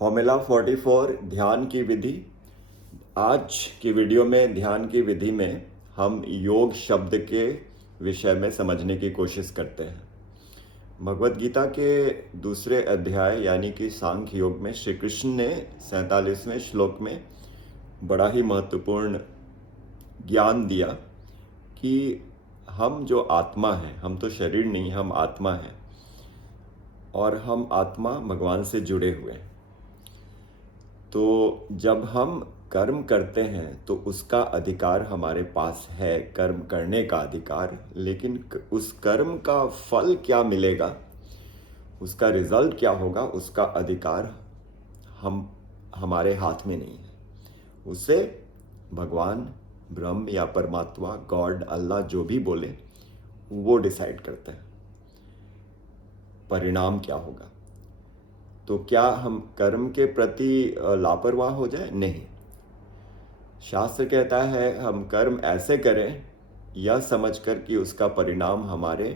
Formula 44 ध्यान की विधि। आज की वीडियो में ध्यान की विधि में हम योग शब्द के विषय में समझने की कोशिश करते हैं। भगवत गीता के दूसरे अध्याय यानी कि सांख्य योग में श्री कृष्ण ने 47वें श्लोक में बड़ा ही महत्वपूर्ण ज्ञान दिया कि हम जो आत्मा है, हम तो शरीर नहीं, हम आत्मा हैं और हम आत्मा भगवान से जुड़े हुए हैं। तो जब हम कर्म करते हैं तो उसका अधिकार हमारे पास है, कर्म करने का अधिकार, लेकिन उस कर्म का फल क्या मिलेगा, उसका रिजल्ट क्या होगा, उसका अधिकार हमारे हाथ में नहीं है। उसे भगवान, ब्रह्म या परमात्मा, गॉड, अल्लाह जो भी बोले वो डिसाइड करते हैं परिणाम क्या होगा। तो क्या हम कर्म के प्रति लापरवाह हो जाए? नहीं। शास्त्र कहता है हम कर्म ऐसे करें यह समझकर कि उसका परिणाम हमारे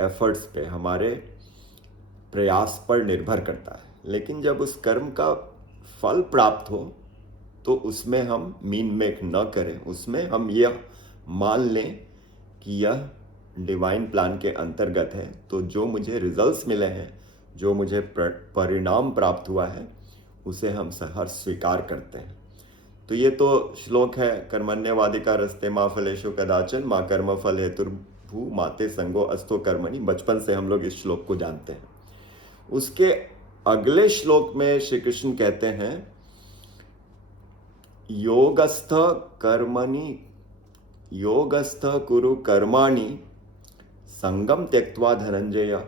एफर्ट्स पे, हमारे प्रयास पर निर्भर करता है। लेकिन जब उस कर्म का फल प्राप्त हो तो उसमें हम मीन मेक न करें, उसमें हम यह मान लें कि यह डिवाइन प्लान के अंतर्गत है। तो जो मुझे रिजल्ट्स मिले हैं, जो मुझे परिणाम प्राप्त हुआ है, उसे हम सहर्ष स्वीकार करते हैं। तो ये तो श्लोक है, कर्मण्यवादिका रस्ते माँ फलेषु कदाचन माँ कर्म फल हेतुर्भू माते संगो अस्तो कर्मणि। बचपन से हम लोग इस श्लोक को जानते हैं। उसके अगले श्लोक में श्री कृष्ण कहते हैं योगस्थ कर्मणि, योगस्थ कुरु कर्माणि संगम त्यक्त्वा धनंजय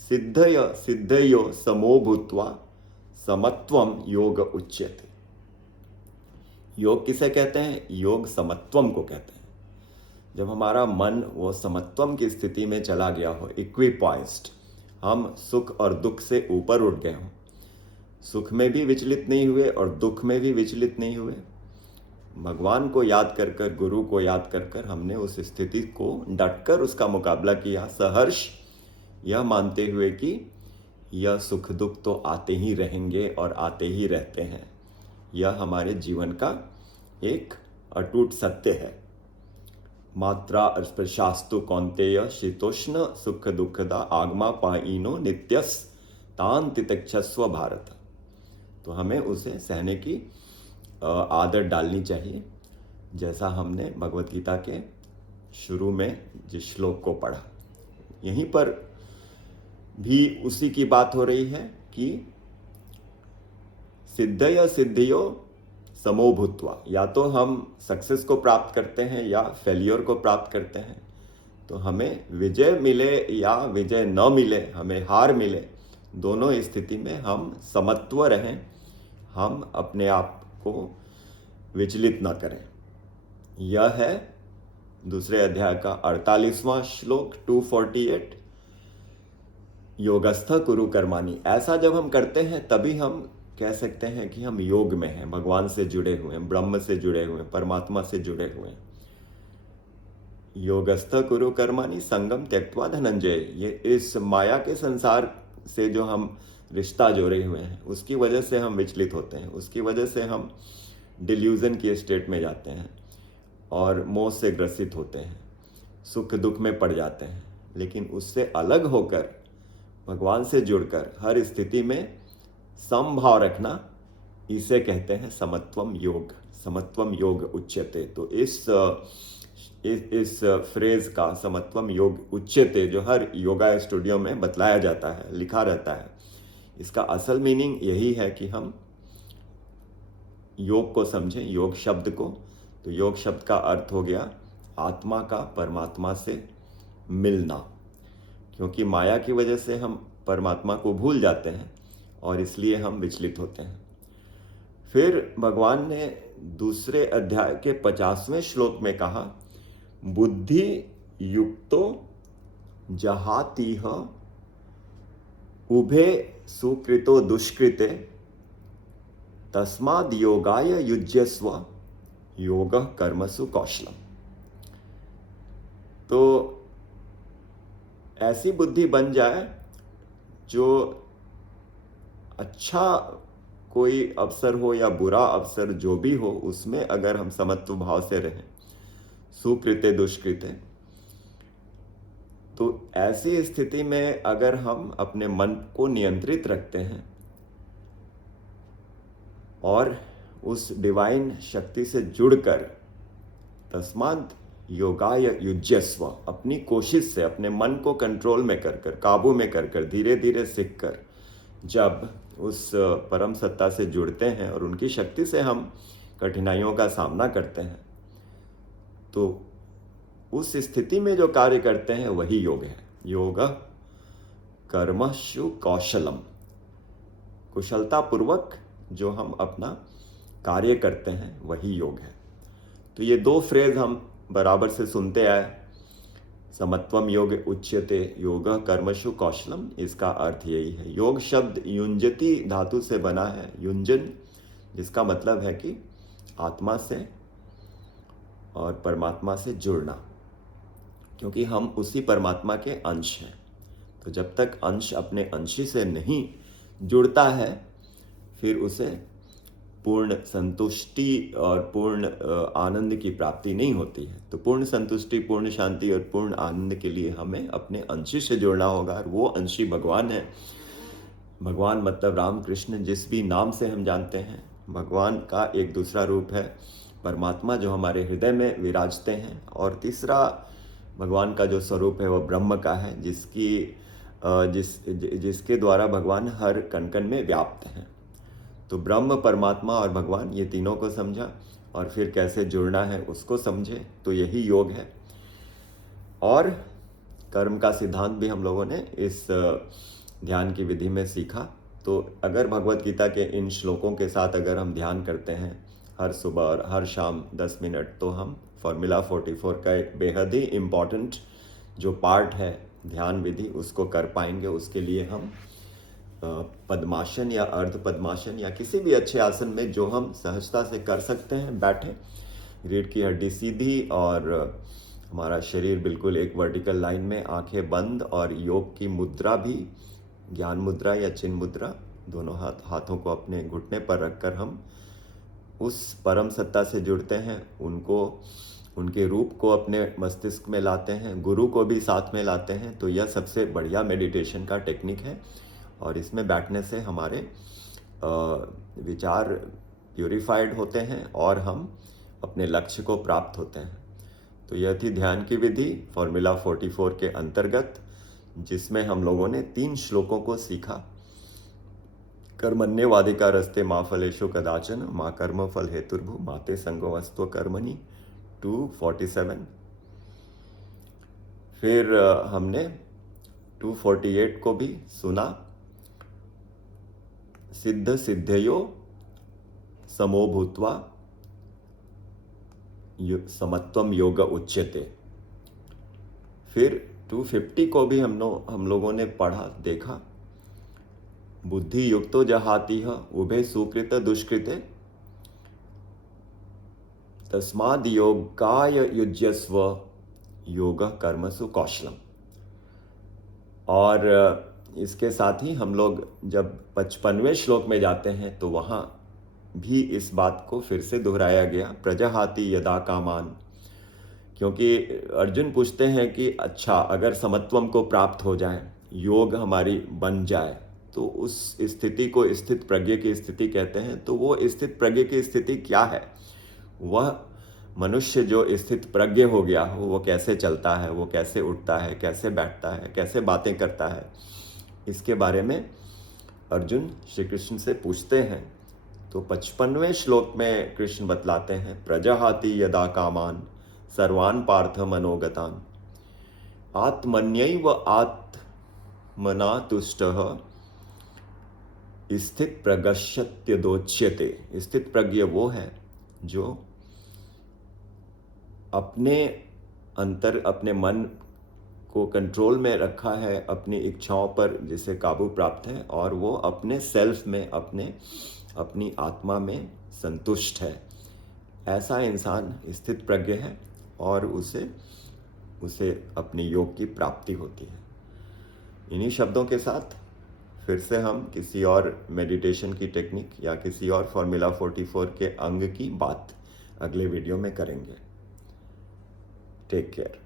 सिद्धय सिद्धयो समो भूत्वा समत्वम योग उच्यते। योग किसे कहते हैं? योग समत्वम को कहते हैं। जब हमारा मन वो समत्वम की स्थिति में चला गया हो, इक्विपॉइज्ड, हम सुख और दुख से ऊपर उठ गए हों, सुख में भी विचलित नहीं हुए और दुख में भी विचलित नहीं हुए, भगवान को याद कर कर, गुरु को याद कर कर हमने उस स्थिति को डटकर उसका मुकाबला किया, सहर्ष यह मानते हुए कि यह सुख दुख तो आते ही रहेंगे और आते ही रहते हैं, यह हमारे जीवन का एक अटूट सत्य है। मात्रा स्पर्शास्तु कौन्तेय शीतोष्ण सुख दुखदा आगमा पाइनो नित्यस तान तितिक्षस्व भारत। तो हमें उसे सहने की आदत डालनी चाहिए, जैसा हमने भगवत गीता के शुरू में जिस श्लोक को पढ़ा। यहीं पर भी उसी की बात हो रही है कि सिद्धय सिद्धियो समो भूत्वा, या तो हम सक्सेस को प्राप्त करते हैं या फेलियर को प्राप्त करते हैं। तो हमें विजय मिले या विजय न मिले, हमें हार मिले, दोनों स्थिति में हम समत्व रहें, हम अपने आप को विचलित न करें। यह है दूसरे अध्याय का 48वां श्लोक 248, योगस्थ कुरु कर्माणि। ऐसा जब हम करते हैं तभी हम कह सकते हैं कि हम योग में हैं, भगवान से जुड़े हुए हैं, ब्रह्म से जुड़े हुए हैं, परमात्मा से जुड़े हुए हैं। योगस्थ कुरु कर्माणि संगम त्यक्त्वा धनंजय। ये इस माया के संसार से जो हम रिश्ता जोड़े हुए हैं उसकी वजह से हम विचलित होते हैं, उसकी वजह से हम डिल्यूजन की स्टेट में जाते हैं और मोह से ग्रसित होते हैं, सुख दुख में पड़ जाते हैं। लेकिन उससे अलग होकर, भगवान से जुड़कर हर स्थिति में समभाव रखना, इसे कहते हैं समत्वम योग। समत्वम योग उच्यते। तो इस फ्रेज का समत्वम योग उच्यते जो हर योगा स्टूडियो में बतलाया जाता है, लिखा रहता है, इसका असल मीनिंग यही है कि हम योग को समझें, योग शब्द को। तो योग शब्द का अर्थ हो गया आत्मा का परमात्मा से मिलना, क्योंकि माया की वजह से हम परमात्मा को भूल जाते हैं और इसलिए हम विचलित होते हैं। फिर भगवान ने दूसरे अध्याय के 50वें श्लोक में कहा बुद्धि युक्तो जहातीह उभे सुकृतो दुष्कृते तस्माद् योगाय युज्यस्व योगः कर्मसु कौशलम। तो ऐसी बुद्धि बन जाए जो अच्छा कोई अवसर हो या बुरा अवसर जो भी हो, उसमें अगर हम समत्व भाव से रहें, सुकृते दुष्कृते, तो ऐसी स्थिति में अगर हम अपने मन को नियंत्रित रखते हैं और उस डिवाइन शक्ति से जुड़कर, तस्मात् योगाय युज्यस्व, अपनी कोशिश से अपने मन को कंट्रोल में कर कर, काबू में कर कर, धीरे धीरे सीख कर जब उस परम सत्ता से जुड़ते हैं और उनकी शक्ति से हम कठिनाइयों का सामना करते हैं, तो उस स्थिति में जो कार्य करते हैं वही योग है। योग कर्मशु कौशलम, कुशलतापूर्वक जो हम अपना कार्य करते हैं वही योग है। तो ये दो फ्रेज हम बराबर से सुनते आए, समत्वम योग उच्यते योग कर्मशु कौशलम, इसका अर्थ यही है। योग शब्द युंजति धातु से बना है, युंजन, जिसका मतलब है कि आत्मा से और परमात्मा से जुड़ना, क्योंकि हम उसी परमात्मा के अंश हैं। तो जब तक अंश अपने अंशी से नहीं जुड़ता है, फिर उसे पूर्ण संतुष्टि और पूर्ण आनंद की प्राप्ति नहीं होती है। तो पूर्ण संतुष्टि, पूर्ण शांति और पूर्ण आनंद के लिए हमें अपने अंशी से जुड़ना होगा, और वो अंशी भगवान है। भगवान मतलब राम कृष्ण, जिस भी नाम से हम जानते हैं। भगवान का एक दूसरा रूप है परमात्मा, जो हमारे हृदय में विराजते हैं। और तीसरा भगवान का जो स्वरूप है वह ब्रह्म का है, जिसके द्वारा भगवान हर कण कण में व्याप्त हैं। तो ब्रह्म, परमात्मा और भगवान, ये तीनों को समझा और फिर कैसे जुड़ना है उसको समझे, तो यही योग है। और कर्म का सिद्धांत भी हम लोगों ने इस ध्यान की विधि में सीखा। तो अगर भगवत गीता के इन श्लोकों के साथ अगर हम ध्यान करते हैं हर सुबह और हर शाम 10 मिनट, तो हम फॉर्मूला 44 का एक बेहद ही इम्पॉर्टेंट जो पार्ट है ध्यान विधि, उसको कर पाएंगे। उसके लिए हम पद्मासन या अर्ध पद्मासन या किसी भी अच्छे आसन में जो हम सहजता से कर सकते हैं, बैठे, रीढ़ की हड्डी सीधी और हमारा शरीर बिल्कुल एक वर्टिकल लाइन में, आंखें बंद, और योग की मुद्रा भी ज्ञान मुद्रा या चिन्ह मुद्रा, दोनों हाथों को अपने घुटने पर रखकर हम उस परम सत्ता से जुड़ते हैं, उनके रूप को अपने मस्तिष्क में लाते हैं, गुरु को भी साथ में लाते हैं। तो यह सबसे बढ़िया मेडिटेशन का टेक्निक है, और इसमें बैठने से हमारे विचार प्यूरिफाइड होते हैं और हम अपने लक्ष्य को प्राप्त होते हैं। तो यह थी ध्यान की विधि फॉर्मूला 44 के अंतर्गत, जिसमें हम लोगों ने 3 श्लोकों को सीखा। कर्मण्येवाधिकार रस्ते माँ फलेषु कदाचन, माँ कर्म फल हेतुर्भु माते संगोऽस्तु कर्मणि 247। फिर हमने 248 को भी सुना, सिद्ध सिद्धयो समो भूत्वा समत्वम योग उच्यते। फिर 250 को भी हम लोगों ने पढ़ा, देखा, बुद्धि युक्तो जहातिह उभे सुकृत दुष्कृते तस्माद् योगाय युज्यस्व योग कर्मसु कौशलम। और इसके साथ ही हम लोग जब 55वें श्लोक में जाते हैं तो वहाँ भी इस बात को फिर से दोहराया गया, प्रजहाति यदा कामान। क्योंकि अर्जुन पूछते हैं कि अच्छा, अगर समत्वम को प्राप्त हो जाए, योग हमारी बन जाए, तो उस स्थिति को स्थित प्रज्ञ की स्थिति कहते हैं। तो वो स्थित प्रज्ञ की स्थिति क्या है? वह मनुष्य जो स्थित प्रज्ञ हो गया हो, वो कैसे चलता है, वो कैसे उठता है, कैसे बैठता है, कैसे बातें करता है, इसके बारे में अर्जुन श्री कृष्ण से पूछते हैं। तो 55वें श्लोक में कृष्ण बतलाते हैं, प्रजहाति यदा कामान सर्वान् पार्थ मनोगतान् आत्मन्यैव आत्मना तुष्टः स्थित प्रगस्यत्यदोच्यते। स्थित प्रज्ञ वो है जो अपने मन को कंट्रोल में रखा है, अपनी इच्छाओं पर जिसे काबू प्राप्त है, और वो अपने सेल्फ में, अपनी आत्मा में संतुष्ट है। ऐसा इंसान स्थित प्रज्ञ है और उसे अपने योग की प्राप्ति होती है। इन्हीं शब्दों के साथ फिर से हम किसी और मेडिटेशन की टेक्निक या किसी और फॉर्मूला 44 के अंग की बात अगले वीडियो में करेंगे। Take care.